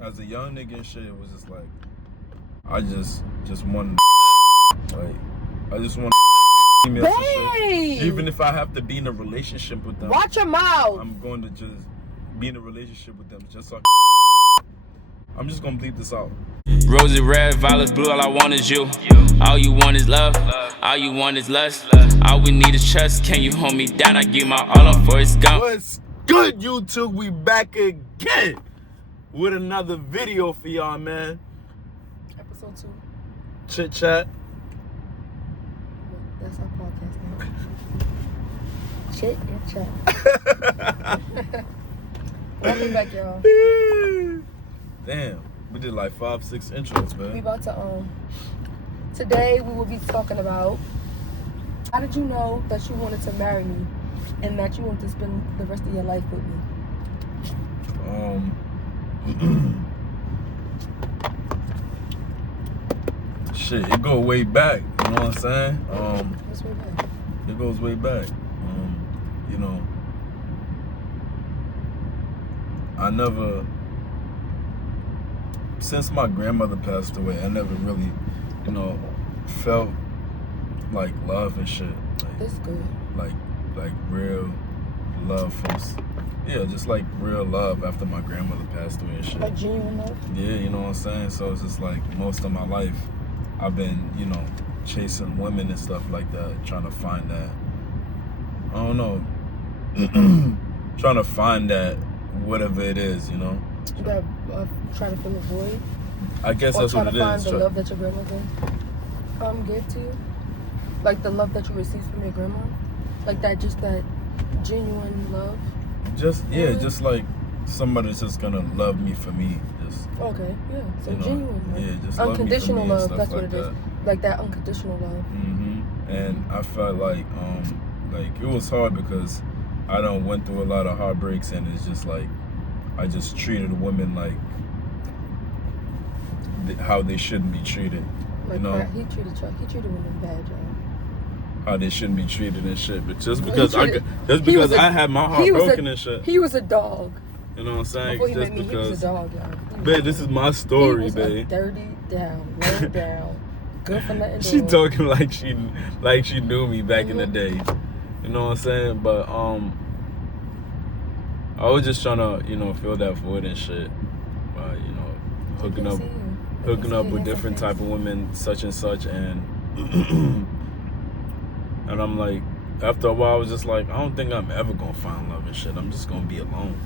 as a young nigga and shit, it was just like, I just wanted like, I just want females and shit. Even if I have to be in a relationship with them. Watch your mouth. I'm going to just be in a relationship with them just so I'm just gonna bleep this out. Rosy red, violets blue, all I want is you. All you want is love, all you want is lust. All we need is trust, can you hold me down? I give my all up for it's gone. What's good, YouTube? We back again with another video for y'all, man. Episode 2. Chit chat. That's our podcast now. Chit and chat. Welcome back, y'all. Damn, we did like 5-6 intros, man. We about to today we will be talking about how did you know that you wanted to marry me and that you want to spend the rest of your life with me? Shit, it go way back. You know what I'm saying? What's way back? It goes way back. You know, I never, since my grandmother passed away, I never really, you know, felt like love and shit. Like, That's good. Like real love from, yeah, just like real love after my grandmother passed away and shit. Like genuine love? Yeah, you know what I'm saying? So it's just like most of my life, I've been, you know, chasing women and stuff like that, trying to find that, I don't know, trying to find that, whatever it is, you know? You gotta try to fill a void? I guess Or that's try what to it find is. the love that your grandmother gave to you? Like the love that you received from your grandma? Like that, just that genuine love? Just, yeah, just like somebody's just gonna love me for me. Just, okay, yeah. So you know, genuine love. yeah, just unconditional love, love, that's what it is. Like that unconditional love. And I felt like it was hard because I done went through a lot of heartbreaks, and it's just like I just treated women like how they shouldn't be treated. Like, you know, he treated women bad, y'all. how they shouldn't be treated and shit. But just because I had my heart broken and shit. He was a dog. You know what I'm saying? Before he just met me, because, he was a dog, y'all. babe, this is my story, he was babe. A dirty down, low down, good for nothing. She talking like she knew me back in the day. You know what I'm saying? But I was just trying to, you know, fill that void and shit. You know, hooking up with different type of women, such and such, and and I'm like, after a while, I was just like, I don't think I'm ever gonna find love and shit. I'm just gonna be alone,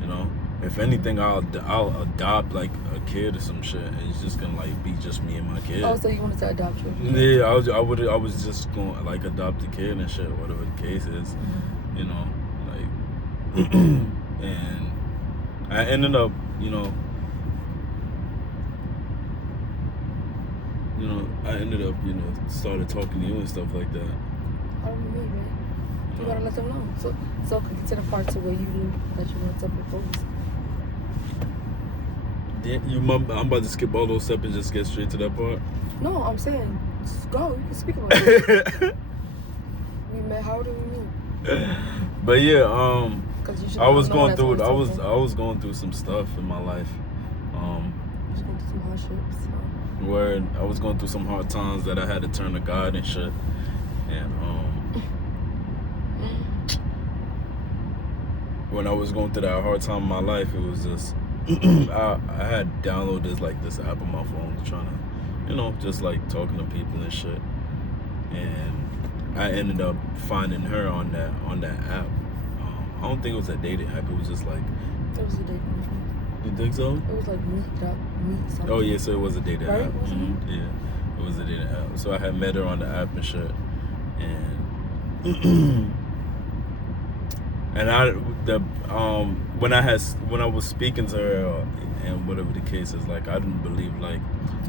you know. If anything, I'll adopt like a kid or some shit, and it's just gonna like be just me and my kid. Oh, so you wanted to adopt children? Yeah, I was just gonna like adopt a kid and shit, whatever the case is, you know, like, and I ended up, you know, started talking to you and stuff like that. How do you mean, man? You gotta let them know. So to the part to where you knew that you wanted to propose. I'm about to skip all those steps and just get straight to that part. No, I'm saying, just go. You can speak about it. We met. How did we meet? But yeah, I was going through some stuff in my life. You was going through some hardships. Where I was going through some hard times that I had to turn to God and shit. And when I was going through that hard time in my life, it was just I had downloaded this app on my phone, trying to, you know, just like talking to people and shit. And I ended up finding her on that app. I don't think it was a dating app. It was just like, it was a dating app. You think so? It was like meet something. Oh yeah, so it was a dating right? app. Yeah, it was a dating app. So I had met her on the app and shit, and when I was speaking to her and whatever the case is, like I didn't believe like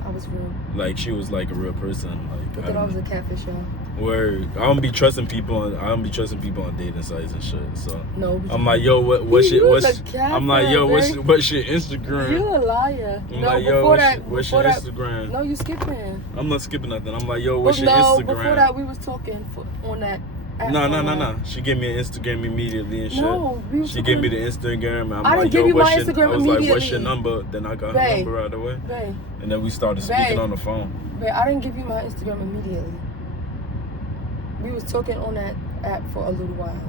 I was real. Like she was like a real person. Like I thought I was a catfish, y'all. Where I don't be trusting people on dating sites and shit. So no, I'm like, yo, what's your Instagram? You a liar. I'm like, yo, what's your Instagram? No, you skipping. I'm not skipping nothing. I'm like, yo, what's your Instagram? Instagram? Before that, we was talking on that app. No. She gave me an Instagram immediately and shit. No, she gave me the Instagram. And I'm I like, didn't give you my Instagram I was like, what's immediately. your number? Then I got her number right away. Babe. And then we started speaking on the phone. Babe, I didn't give you my Instagram immediately. We was talking on that app for a little while.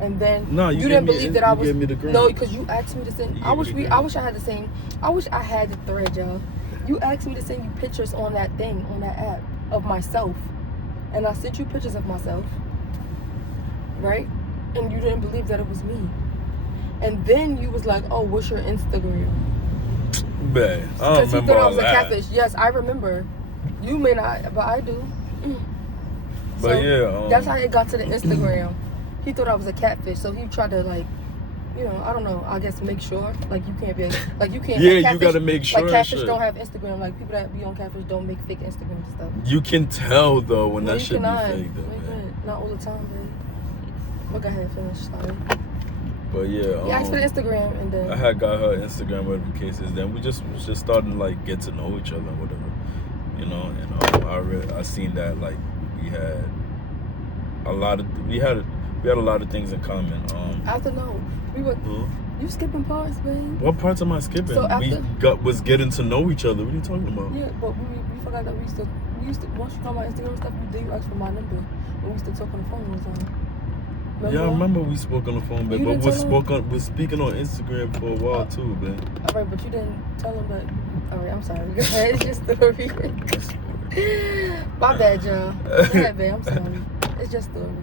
And then you didn't believe that I was. No, because you asked me to send. I wish I had the same. I wish I had the thread, y'all. You asked me to send you pictures on that thing, on that app, of myself. And I sent you pictures of myself. Right? And you didn't believe that it was me. And then you was like, oh, what's your Instagram? Babe, I don't remember Because he thought I was all a that. catfish. Yes, I remember. You may not, but I do. But So yeah. that's how it got to the Instagram. He thought I was a catfish, so he tried to like, you know, I don't know. I guess make sure, like you can't be, like you can't. Yeah, like, catfish, you gotta make sure. Like catfish don't have Instagram. Like people that be on catfish don't make fake Instagram and stuff. You can tell though when No, that you shit cannot. be fake though. No, you Man. can't. Not all the time, babe. But go ahead, finish. Sorry. But yeah. He asked for the Instagram, and then I had got her Instagram, whatever the case is. Then we just starting to like get to know each other, and whatever, you know. And I seen that like we had a lot of things in common. I have to know. We were. You skipping parts, babe. What parts am I skipping? So after, was getting to know each other. What are you talking about? Yeah, but we forgot that we used to once you call my Instagram stuff, you asked for my number, and we used to talk on the phone all the time. Remember Yeah, I that? remember we spoke on the phone, but we're speaking on Instagram for a while too, man. All right, but you didn't tell him that. All right, I'm sorry. Go ahead. It's just story. My bad, y'all. Yeah, babe, I'm sorry. It's just story.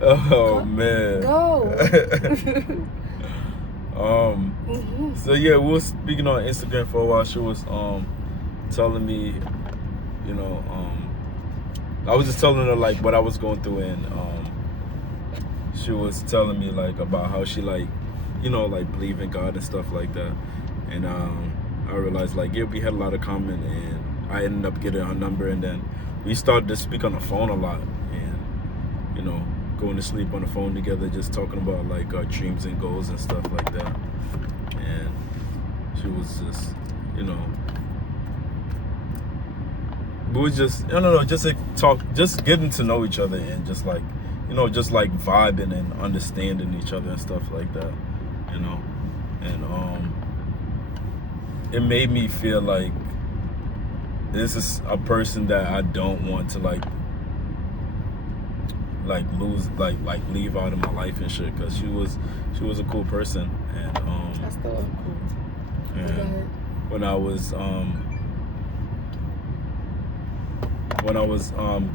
Oh man. Go. So yeah, we were speaking on Instagram for a while. She was telling me, you know, I was just telling her like what I was going through, and she was telling me like about how she like, you know, like believe in God and stuff like that. And I realized like, yeah, we had a lot of common, and I ended up getting her number, and then we started to speak on the phone a lot, and you know, going to sleep on the phone together, just talking about like our dreams and goals and stuff like that. And she was just, you know, we was just, I don't know, just like just getting to know each other, and just like, you know, just like vibing and understanding each other and stuff like that, you know. And it made me feel like this is a person that I don't want to like lose, like leave out of my life and shit, because she was a cool person. And That's still cool. and when I was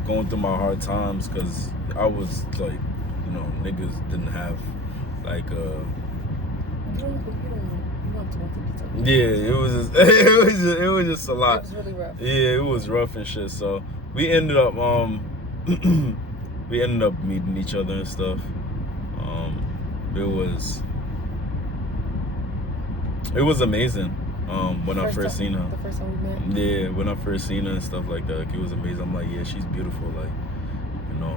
going through my hard times, because I was like, you know, niggas didn't have like yeah, it was just a lot. It was really rough. Yeah, it was rough and shit. So we ended up meeting each other and stuff. It was amazing. When I first seen her. The first time we met. Yeah, when I first seen her and stuff like that, like, it was amazing. I'm like, yeah, she's beautiful. Like, you know,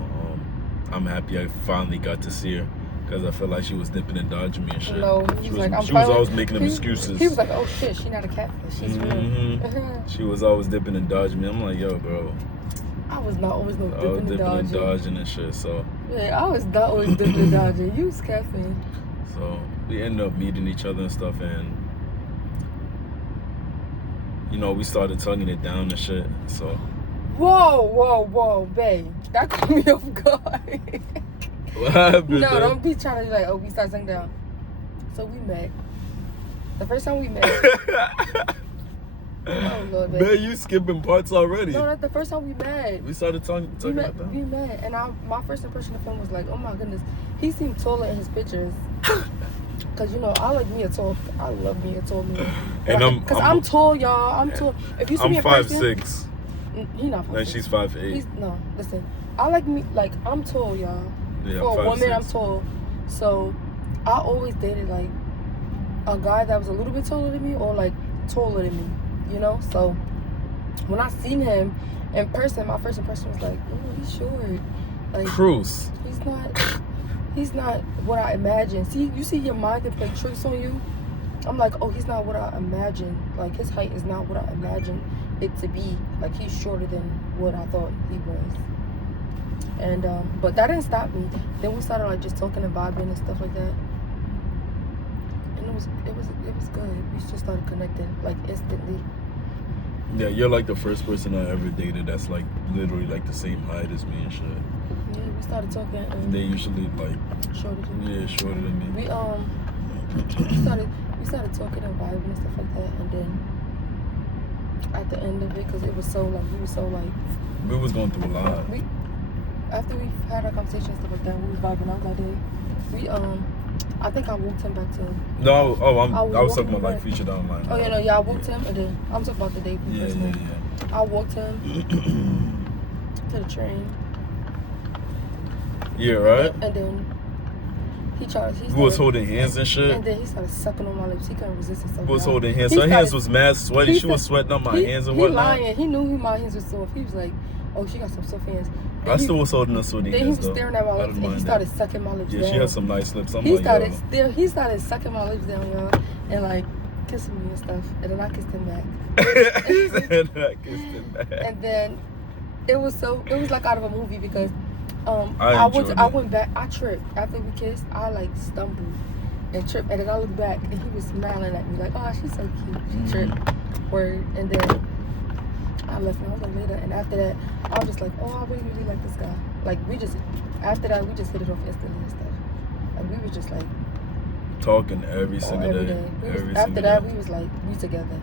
I'm happy I finally got to see her, because I felt like she was dipping and dodging me and shit. No, he was like, she was always making them excuses. He was like, oh shit, she not a catfish. She's real. She was always dipping and dodging me. I'm like, yo, bro. I was not always no I was dipping and dodging. And shit. So yeah, I was not always dipping and dodging. You was catfish. So we ended up meeting each other and stuff, and you know, we started tugging it down and shit. So whoa, babe, that caught me off guard. what happened? No, don't be trying to be like, oh, we started tugging down. So we met. The first time we met. Oh Lord, babe. Man, you skipping parts already. No, that's the first time we met. We started tugging it down. We met, and my first impression of him was like, oh my goodness, he seemed taller in his pictures. Cause you know, I love me a tall man. And I'm tall, y'all. I'm tall. If you see me in person, 5'6". He not 5'6". And she's 5'8". No, listen. I like me like I'm tall, y'all. Yeah, For a woman, 5'6". I'm tall. So I always dated like a guy that was a little bit taller than me, or like taller than me. You know. So when I seen him in person, my first impression was like, oh, he's short. Like Cruz. He's not what I imagined. See, you see your mind can play tricks on you. I'm like, oh, he's not what I imagined. Like, his height is not what I imagined it to be. Like, he's shorter than what I thought he was. And but that didn't stop me. Then we started like just talking and vibing and stuff like that. And it was good. We just started connecting like instantly. Yeah, you're like the first person I ever dated that's like literally like the same height as me and shit. Yeah, we started talking. And they usually like shorter than me. Yeah, shorter than me. We started talking and vibing and stuff like that, and then at the end of it, because it was so like we was going through a lot. After we had our conversation and stuff like that, we was vibing out that day. I think I walked him back to. No, I was talking about like featured online. Oh yeah, I walked him, and then I'm talking about the day. Yeah. I walked him to the train. Yeah, right. And then he was holding hands and shit. And then he started sucking on my lips. He couldn't resist himself. He was holding hands. So her hands was mad sweaty. She was sweating on my hands and whatnot. He lying. He knew my hands were soft. He was like, "Oh, she got some soft hands." I still was holding her sweaty hands. Then he was staring at my lips, and he started sucking my lips down. Yeah, she had some nice lips. He started sucking my lips down, y'all, and like kissing me and stuff. And then I kissed him back. And then it was like out of a movie because I went back. I tripped after we kissed. I like stumbled and tripped, and then I looked back, and he was smiling at me like, "Oh, she's so cute." She tripped, word, and then I left, and I was like later. And after that, I was just like, "Oh, I really like this guy." Like after that, we just hit it off instantly and stuff. Like we was just like talking every single day. After that, we was like we together.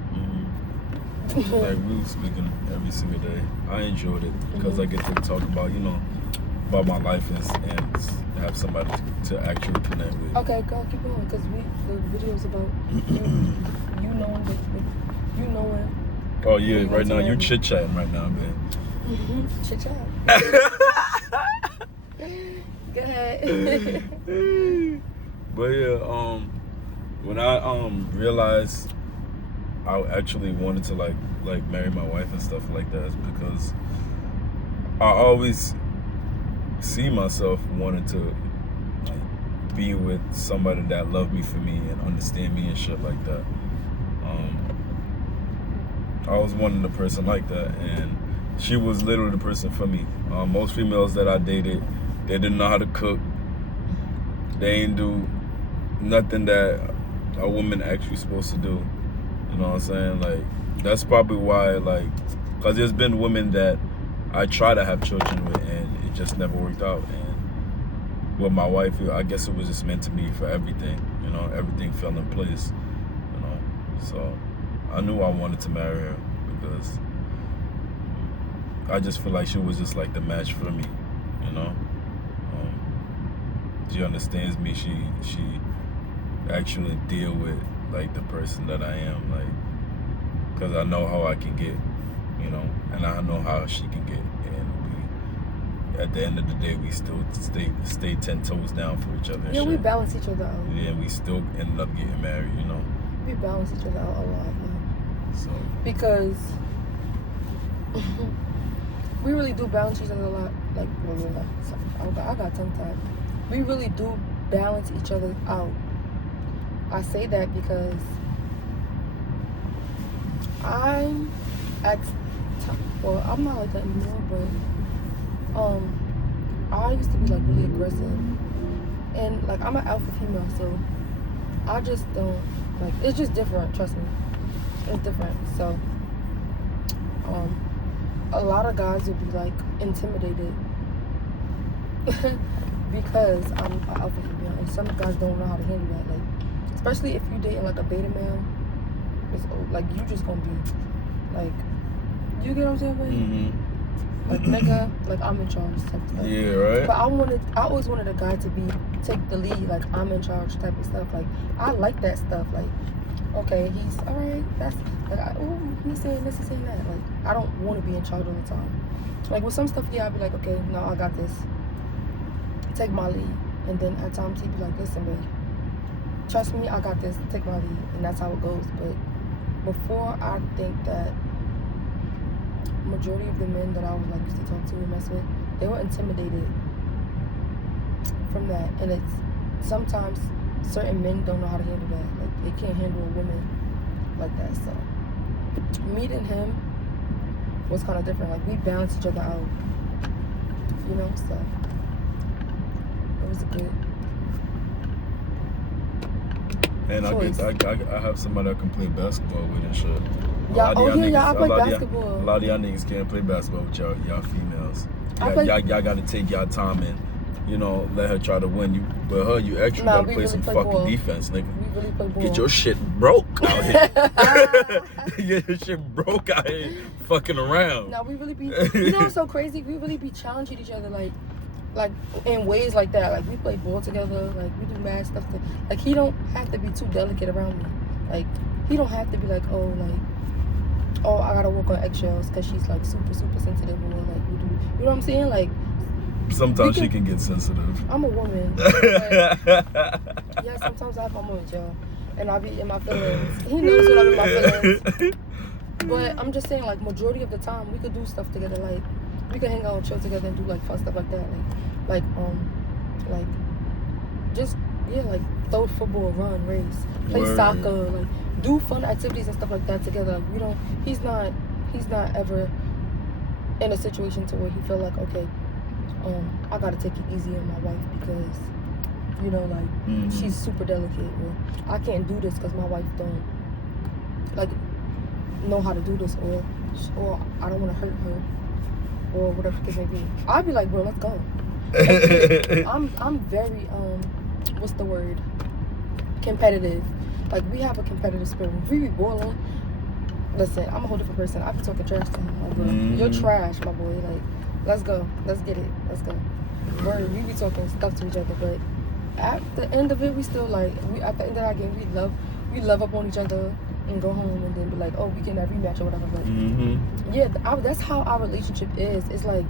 Like we was speaking every single day. I enjoyed it because I get to talk about about my life and have somebody to actually connect with. Okay, go keep going because the videos about you knowing. Oh yeah, right now you chit chatting right now, man. Chit chat. Go ahead. But yeah, when I realized I actually wanted to like marry my wife and stuff like that is because I always see myself wanting to be with somebody that loved me for me and understand me and shit like that. I was wanting a person like that, and she was literally the person for me. Most females that I dated, they didn't know how to cook. They ain't do nothing that a woman actually supposed to do. You know what I'm saying? Like, that's probably why, like, because there's been women that I try to have children with, and it just never worked out. And with my wife, I guess it was just meant to be for everything. Everything fell in place. So I knew I wanted to marry her because I just feel like she was just like the match for me. She understands me. She actually deal with like the person that I am, like, because I know how I can get, and I know how she can get, and at the end of the day, we still stay 10 toes down for each other. Yeah, we balance each other out. Yeah, and we still ended up getting married. We balance each other out a lot. Yeah. So because we really do balance each other a lot. Like, I got tongue tied. We really do balance each other out. I say that because I'm not like that anymore, but I used to be like really aggressive, and like I'm an alpha female, so I just don't like. It's just different. Trust me, it's different. So a lot of guys would be like intimidated because I'm an alpha female, and some guys don't know how to handle that. Like, especially if you dating like a beta male, it's like you just gonna be like, you get what I'm saying, babe? Mm-hmm. Like, nigga, like I'm in charge type of stuff. Yeah, right. But I always wanted a guy to take the lead, like I'm in charge type of stuff. Like, I like that stuff. Like, okay, he's all right. That's like, he's saying this and saying that. Like, I don't want to be in charge all the time. Like with some stuff, yeah, I'd be like, okay, no, I got this. Take my lead. And then at times he'd be like, listen, babe, trust me, I got this. Take my lead, and that's how it goes. But before, I think that majority of the men that I was like used to talk to and mess with, they were intimidated from that. And it's sometimes certain men don't know how to handle that. Like, they can't handle a woman like that. So meeting him was kind of different. Like, we balanced each other out. you know, so it was good. And I have somebody I can play basketball with and shit. Yeah, I play basketball. A lot of y'all niggas can't play basketball with y'all females. Y'all gotta take y'all time and, you know, let her try to win you. But her, you actually gotta play some fucking defense, nigga. We really play ball. Get your shit broke out here. Get your shit broke out here fucking around. Now we really be, you know what's so crazy? We really be challenging each other like in ways like that. Like we play ball together, like we do mad stuff. Like he don't have to be too delicate around me. Like he don't have to be like, oh I gotta work on eggshells because she's like super sensitive, or like we do, you know what I'm saying? Like sometimes she can get sensitive. I'm a woman. Yeah, sometimes I have my moments, y'all, and I be in my feelings. He knows when I'm in my feelings. But I'm just saying, like majority of the time we could do stuff together. Like we could hang out and chill together and do like fun stuff like that. Like just like throw football, run, race, play soccer, like do fun activities and stuff like that together. Like we don't. He's not ever in a situation to where he feel like, okay, I gotta take it easy on my wife because, you know, like she's super delicate, or I can't do this because my wife don't like know how to do this, or I don't want to hurt her, or whatever the case may be. I'd be like, bro, let's go. I'm very what's the word? Competitive. Like we have a competitive spirit. We be boiling. Listen, I'm a whole different person. I be talking trash to him. Like, bro, you're trash, my boy. Like, let's go. Let's get it. Let's go. Word. We be talking stuff to each other, but at the end of it, we still like. At the end of our game, we love up on each other and go home and then be like, oh, we can have a rematch or whatever. But yeah, that's how our relationship is. It's like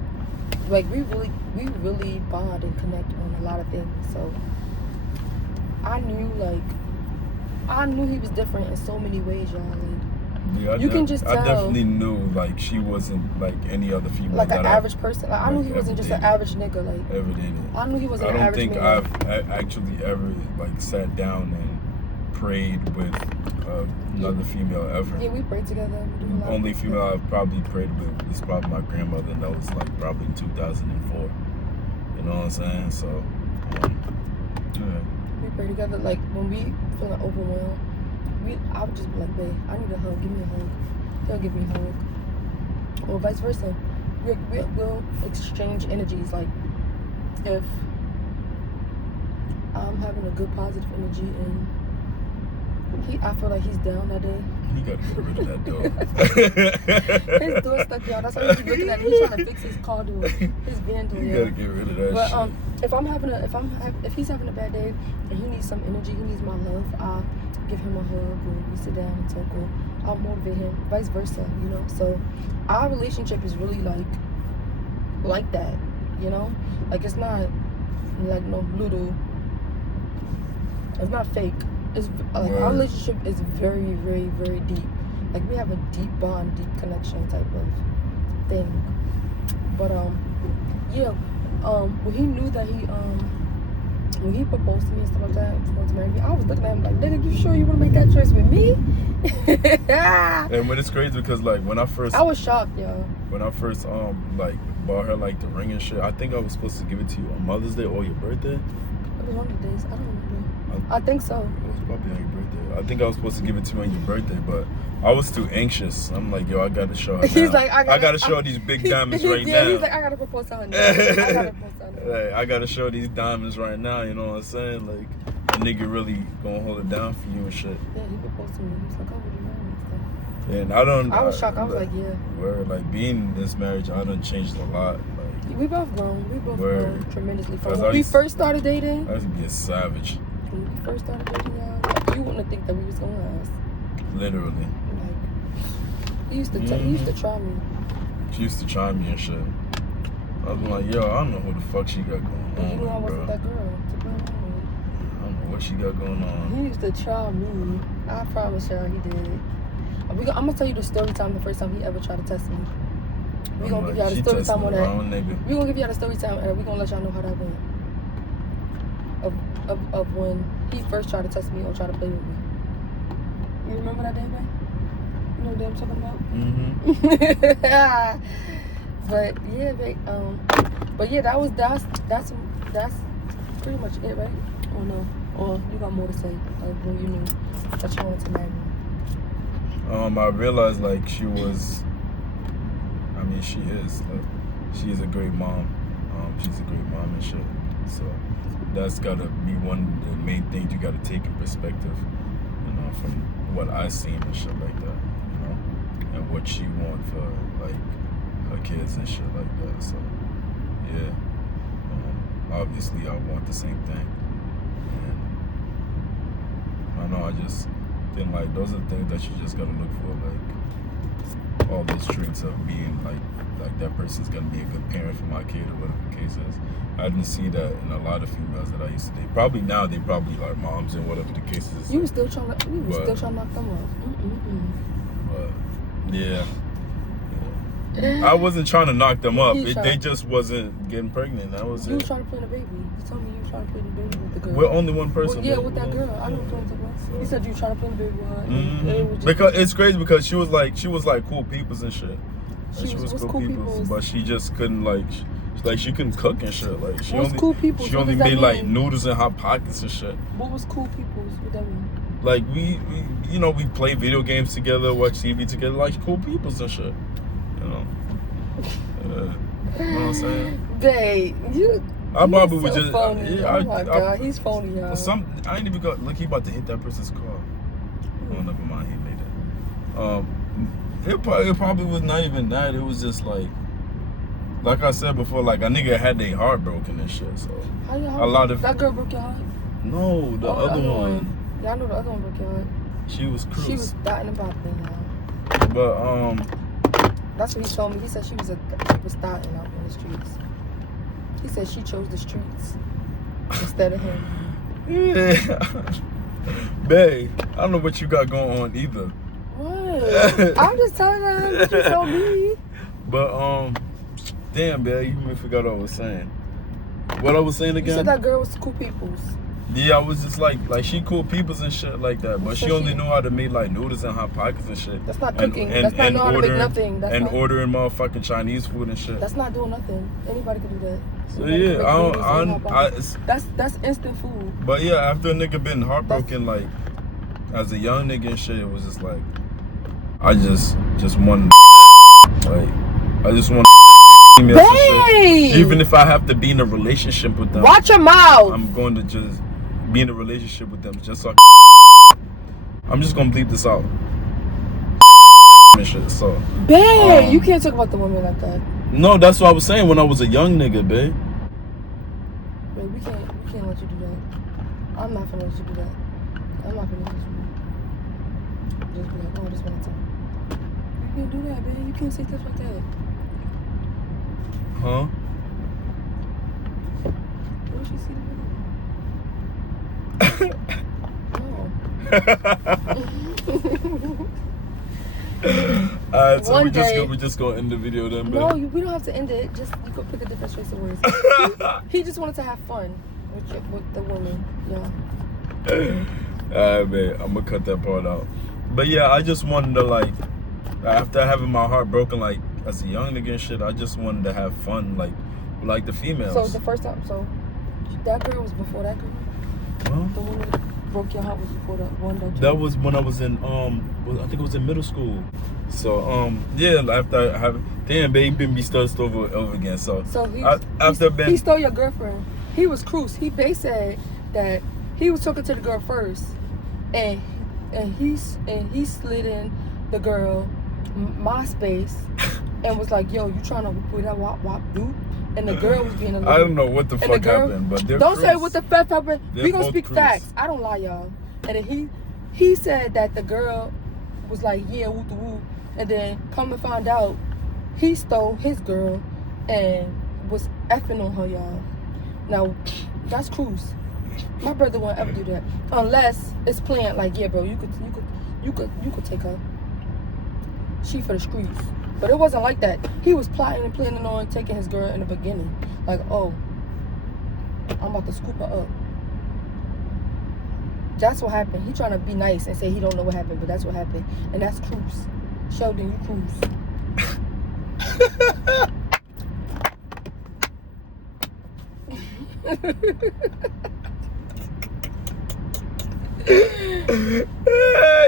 we really bond and connect on a lot of things. So I knew he was different in so many ways, y'all. Like, yeah, you can just tell. I definitely knew like she wasn't like any other female. Like an average person. Like I knew he wasn't just an average nigga. Like ever did. I knew he wasn't an average nigga. I don't think I've actually ever like sat down and prayed with another female ever. Yeah, we prayed together. We do a lot. Only female I've probably prayed with is probably my grandmother, and that was like probably 2004. You know what I'm saying? So yeah. We pray together. Like when we feeling overwhelmed, I would just be like, babe, I need a hug. Give me a hug. He'll give me a hug. Or vice versa. We'll exchange energies. Like if I'm having a good positive energy and I feel like he's down that day. He gotta get rid of that door. His door stuck, y'all. That's why he keep looking at it. He's trying to fix his car door, his van door. You gotta get rid of that shit. If he's having a bad day and he needs some energy, he needs my love, I'll give him a hug, or we sit down and talk, or I'll motivate him, vice versa, you know. So our relationship is really like that, you know. Like it's not like no little. It's not fake. It's like our relationship is very, very, very deep. Like we have a deep bond, deep connection type of thing. But when he knew that when he proposed to me and stuff like that, wanted to marry me, I was looking at him like, nigga, you sure you want to make that choice with me? And when it's crazy because like when I was shocked, y'all. When I first like bought her like the ring and shit, I think I was supposed to give it to you on Mother's Day or your birthday. It was one of the days. I don't remember. I think so. It was probably on your birthday. I think I was supposed to give it to you on your birthday, but I was too anxious. I'm like, yo, I gotta show her. He's like, I gotta show her these big diamonds right now. He's like, I gotta propose to her. Like, I gotta show these diamonds right now. You know what I'm saying? Like, a nigga really gonna hold it down for you and shit. Yeah, he proposed to me. He was like, oh, would you marry me and stuff. Yeah, and I was shocked. I was like, yeah. Like being in this marriage, I done changed a lot. Like, we both grown. We both grown tremendously. From when we first started dating, I used to be a savage. When we first started dating, y'all, like, you wouldn't think that we was gonna last. Literally. Like, he used to try me. She used to try me and shit. I was like, yo, I don't know who the fuck she got going on. You know I wasn't that girl to play around with. I don't know what she got going on. He used to try me. I promise y'all, he did. I'm gonna tell you the story time. The first time he ever tried to test me. We gonna give y'all the story time on that. We gonna give y'all the story time, and we gonna let y'all know how that went. Of when he first tried to test me or try to play with me. You remember that day, man? You know what I'm talking about? But yeah, but yeah, that's pretty much it, right? Or no? Or you got more to say? Like when you knew that you wanted to marry me? I realized like she is. Like, she is a great mom. She's a great mom and shit. So that's gotta be one of the main things you gotta take in perspective. You know, from what I seen and shit like that. You know, and what she wants for like her kids and shit like that. So yeah, obviously I want the same thing. And I don't know, I just think like those are the things that you just gotta look for, like all those traits of being like that person's gonna be a good parent for my kid or whatever the case is. I didn't see that in a lot of females that I used to date. Probably now they probably like moms and whatever the case is. You were still trying to knock them off. But yeah. I wasn't trying to knock them up. They just wasn't getting pregnant. That was it. You were trying to plan a baby. You told me you were trying to plan a baby with the girl. We're only one person. Well, yeah, with that girl. I know what it was. So. You said you were trying to plan a baby with her. Mm-hmm. Because it's crazy because she was like cool peoples and shit. She was cool peoples, but she just couldn't she couldn't cook and shit. Like she only made like noodles and hot pockets and shit. What was cool peoples? What that mean? Like we play video games together, watch TV together, like cool peoples and shit. You know. You know what I'm saying? Babe, I probably so would just phony. yeah. Oh my God, he's phony, y'all. I ain't even got. Look, he about to hit that person's car. Oh, never mind. He made it. It probably was not even that. It was just like I said before, like a nigga had their heart broken and shit. So a lot of that girl broke your heart. No, the other one. Yeah, I know the other one broke your heart. She was cruise. She was starting about that. But that's what he told me. He said she was starting out in the streets. He said she chose the streets instead of him. Yeah. Babe, I don't know what you got going on either. What? I'm just telling her what you told me. But damn, babe, you even forgot what I was saying. What I was saying again? You said that girl was cool peoples. Yeah, I was just like she cool peoples and shit like that. But she only knew how to make like noodles and hot pockets and shit. That's not cooking. That's not knowing how to make nothing. Ordering motherfucking Chinese food and shit. That's not doing nothing. Anybody can do that. So yeah, that's instant food. But yeah, after a nigga been heartbroken, like as a young nigga and shit, it was just like I just wanted like I just want females and shit. Even if I have to be in a relationship with them. Watch your mouth. I'm going to just be in a relationship with them just so I'm just gonna bleep this out. And shit, so babe, you can't talk about the woman like that. No, that's what I was saying when I was a young nigga, babe. Babe, we can't let you do that. I'm not gonna let you do that. I'm not gonna let you do that. Just be like, oh, I just wanna talk. You can't do that, babe. You can't say stuff like that. Huh? Where did she see the Alright, so we just gonna end the video then, babe. No, we don't have to end it. Just you could pick a different choice of words. He just wanted to have fun with the woman. Yeah. Alright, babe. I'm gonna cut that part out. But yeah, I just wanted to like, after having my heart broken, like as a young nigga and shit, I just wanted to have fun, like the females. So the first time, so that girl was before that girl. Huh? The one that broke your heart was before that one. That was when I was in I think it was in middle school. So yeah, after damn babe, been be stuck over again. So he stole your girlfriend. He was cruise. He said that he was talking to the girl first, and he slid in the girl MySpace and was like, yo, you trying to put that wop do? And the girl was being a little... I don't know what the fuck happened, but don't say what the fuck happened. We gonna speak facts. I don't lie, y'all. And then he said that the girl was like, yeah, woo the woo. And then come to find out, he stole his girl and was effing on her, y'all. Now, that's cruise. My brother won't ever do that unless it's planned. Like, yeah, bro, you could take her. She for the streets. But it wasn't like that. He was plotting and planning on taking his girl in the beginning. Like, oh, I'm about to scoop her up. That's what happened. He trying to be nice and say he don't know what happened, but that's what happened. And that's cruise. Sheldon, you cruise.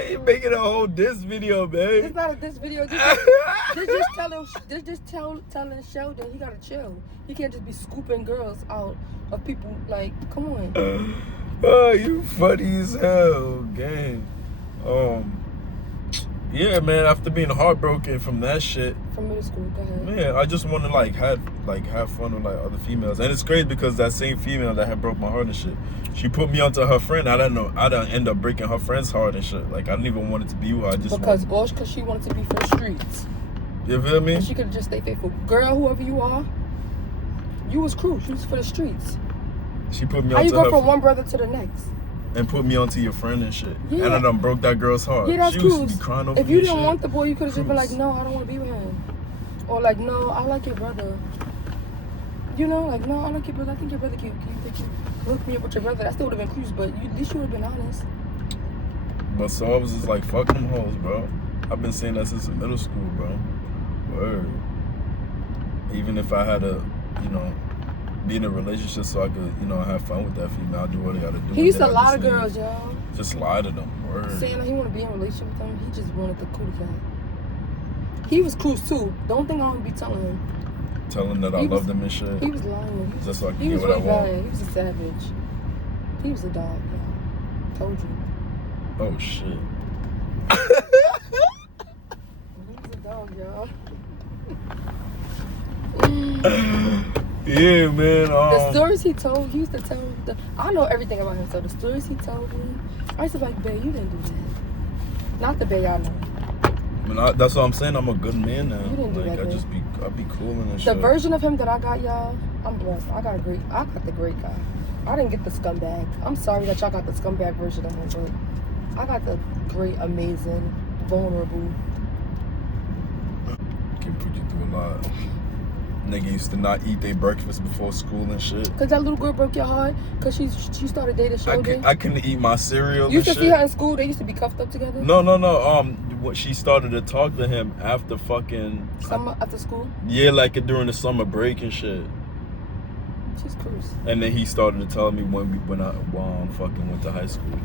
You making a whole diss video, babe. It's not a diss video. They're just telling Sheldon he gotta chill. He can't just be scooping girls out of people. Like, come on. Oh, you funny as hell, gang. Yeah, man. After being heartbroken from that shit, from middle school, go ahead. Man, I just want to have fun with like other females, and it's crazy because that same female that had broke my heart and shit, she put me onto her friend. I don't know. I done end up breaking her friend's heart and shit. Like, I didn't even want it to be you. I just because she wanted to be for the streets. You feel me? And she could have just stayed faithful. Girl, whoever you are, you was cool. She was for the streets. She put me How onto you go from one brother to the next? And put me onto your friend and shit. Yeah. And I done broke that girl's heart. Yeah, that's she cool. Used to be crying over if you didn't shit. want the boy, you could have just been like, no, I don't want to be with him. Or like, no, I like your brother. You know, like, no, I like your brother. I think your brother cute. Can you hook me up with your brother? That still would have been cruise, but at least you would have been honest. But so I was just like, fuck them hoes, bro. I've been saying that since middle school, bro. Word. Even if I had to, be in a relationship so I could, have fun with that female, I'll do what I gotta do. He used to lie to girls, y'all. Just lie to them. Word. Saying that he wanted to be in a relationship with them, he just wanted the cootie cat. He was cruise too. Don't think I'm gonna be telling him. Telling that I love them and shit. He was lying. Just so I can get what I want. He was a savage. He was a dog, y'all. Told you. Oh shit. He was a dog, y'all. Yeah, man. The stories he told, he used to tell. I know everything about him. So the stories he told me, I used to be like, babe, you didn't do that. Not the babe I know. But that's what I'm saying. I'm a good man now. You didn't do that, I'd be cool and shit. The version of him that I got, y'all, I'm blessed. I got the great guy. I didn't get the scumbag. I'm sorry that y'all got the scumbag version of him, but I got the great, amazing, vulnerable. Can put you through a lot. Nigga used to not eat their breakfast before school and shit. Cause that little girl broke your heart. Cause she started dating Sheldon. I couldn't eat my cereal. You used to see her in school. They used to be cuffed up together. No. She started to talk to him after fucking after school. Yeah, like during the summer break and shit. She's cruise. And then he started to tell me when I fucking went to high school.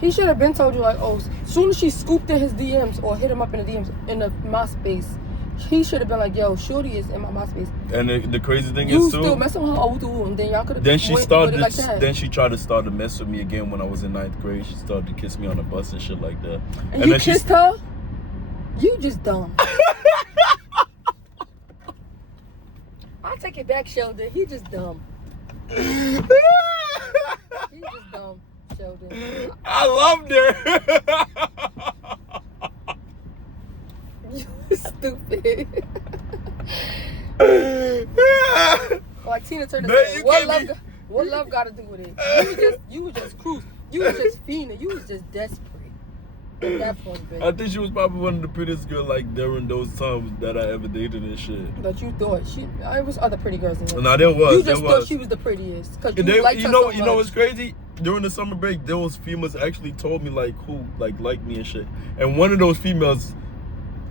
He should have been told you like, oh, soon as she scooped in his DMs or hit him up in the DMs in the MySpace. He should have been like, yo, shorty is in my MySpace. And the crazy thing you is too. You still messing with her, and then y'all could have. Then she started. Like that. Then she tried to start to mess with me again when I was in 9th grade. She started to kiss me on the bus and shit like that. And you kissed her? You just dumb. I take it back, Sheldon. He just dumb. He's just dumb, Sheldon. I loved her. You stupid. Like Tina Turner said, what love got to do with it? You was just cruise. You was just fiending. You was just desperate. At that point, baby. I think she was probably one of the prettiest girls like during those times that I ever dated and shit. But you thought it was other pretty girls in there. No, there was. You just thought she was the prettiest because you liked her so much. You know what's crazy? During the summer break, those females actually told me like who liked me and shit. And one of those females,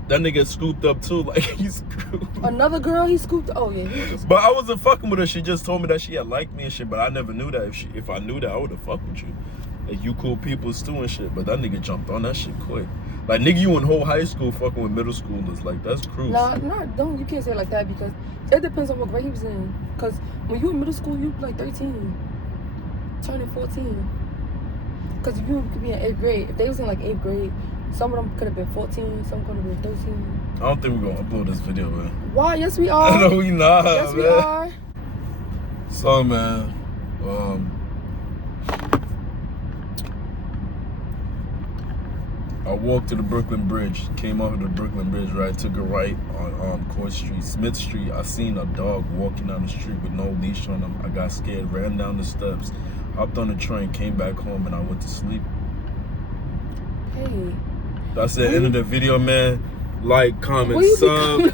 that nigga scooped up too. Like he scooped. Another girl he scooped. Oh yeah. But I wasn't fucking with her. She just told me that she had liked me and shit. But I never knew that. If I knew that, I would have fucked with you. Like, you cool people too and shit, but that nigga jumped on that shit quick. Like, nigga, you in whole high school fucking with middle schoolers. Like, that's cruise. You can't say it like that because it depends on what grade he was in. Because when you in middle school, you like 13, turning 14. Because you could be in 8th grade. If they was in like 8th grade, some of them could have been 14, some could have been 13. I don't think we're going to upload this video, man. Why? Yes, we are. No, we not, yes, man. We are. So, man, I walked to the Brooklyn Bridge, came off of the Brooklyn Bridge, right? Took a right on Court Street, Smith Street. I seen a dog walking down the street with no leash on him. I got scared, ran down the steps, hopped on the train, came back home, and I went to sleep. Hey. That's the end of the video, man. Like, comment, sub.